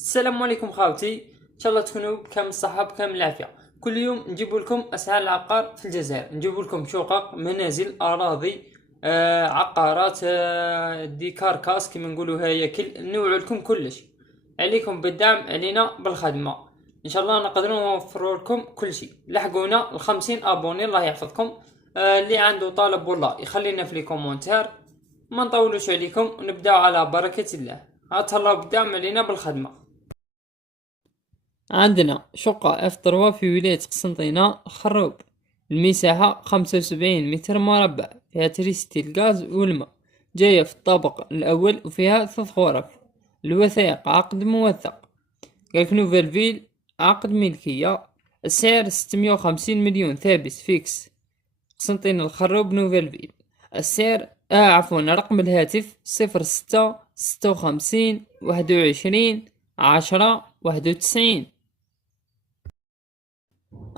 السلام عليكم خاوتي، ان شاء الله تكونوا بكامل الصحة بكامل العافية. كل يوم نجيب لكم اسعار العقار في الجزائر، نجيب لكم شقق، منازل، اراضي، عقارات، دي كاركاس كما نقولوا، هياكل، نوع لكم كلش. عليكم بالدعم، علينا بالخدمة. ان شاء الله نقدروا نوفروا لكم كل شيء. لحقونا ال50 ابوني، الله يحفظكم. اللي عنده طلب والله يخلينا في لي كومونتير. ما نطولوش عليكم ونبداو على بركة الله. هاتهلاو بالدعم، علينا بالخدمة. عندنا شقة اف 3 في ولاية قسنطينة خروب. المساحة 75 متر مربع، فيها تريستي الغاز والماء، جاية في الطابق الأول وفيها 3 غرف. الوثائق عقد موثق. قالك نوفيل فيل، عقد ملكية. السعر 650 مليون ثابت فيكس. قسنطينة الخروب نوفيل فيل. السعر عفوا، رقم الهاتف 06 56 21 10 91.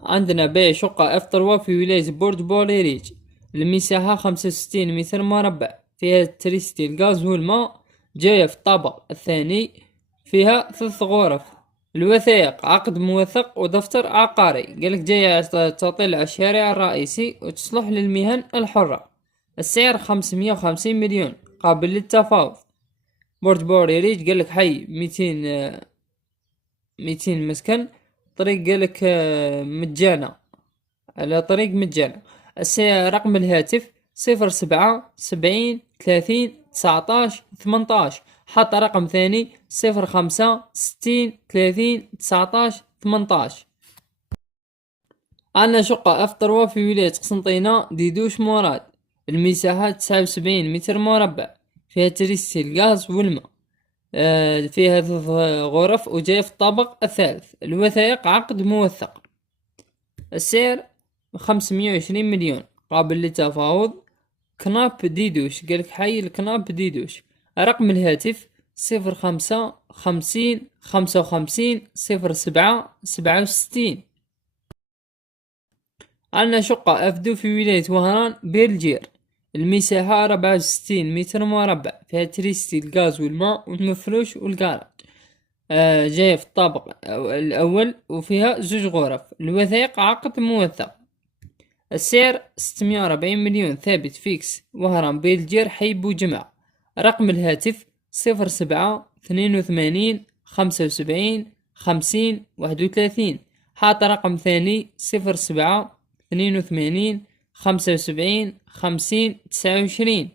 عندنا بيع شقة اف 3 في ولاية بورد بوليريج. المساحة 65 متر مربع، فيها تريستي الغاز والماء، جاية في الطابق الثاني، فيها 3 غرف. الوثائق عقد موثق ودفتر عقاري. قالك جاية تطل على الشارع الرئيسي وتصلح للمهن الحرة. السعر 550 مليون، قابل للتفاوض. بورد بوليريج قالك حي 200 مسكن. طريق قالك مجانا، على طريق مجانا. رقم الهاتف 07 70 30 19 18. حط رقم ثاني 05 60 30 19 18. عندنا شقة اف 3 في ولاية قسنطينة ديدوش مراد. المساحة 79 متر مربع، فيها تريستي الغاز والماء، فيها 3 غرف وجاية في الطابق الثالث. الوثائق عقد موثق. السعر 520 مليون، قابل للتفاوض. كناب ديدوش، قالك حي الكناب ديدوش. رقم الهاتف 05 50 55 07 67. عندنا شقة أفدو في ولاية وهران بيلجير. المساحة 64 متر مربع، فيها تريستي الغاز والماء والمفروش والجراج، جاية في الطابق الأول وفيها 2 غرف. الوثائق عقد موثق. السعر 640 مليون ثابت فيكس. وهران بيلجير حي بوجمع. رقم الهاتف 07 82 75 50 31. حاط رقم ثاني 07 82 75 50 29.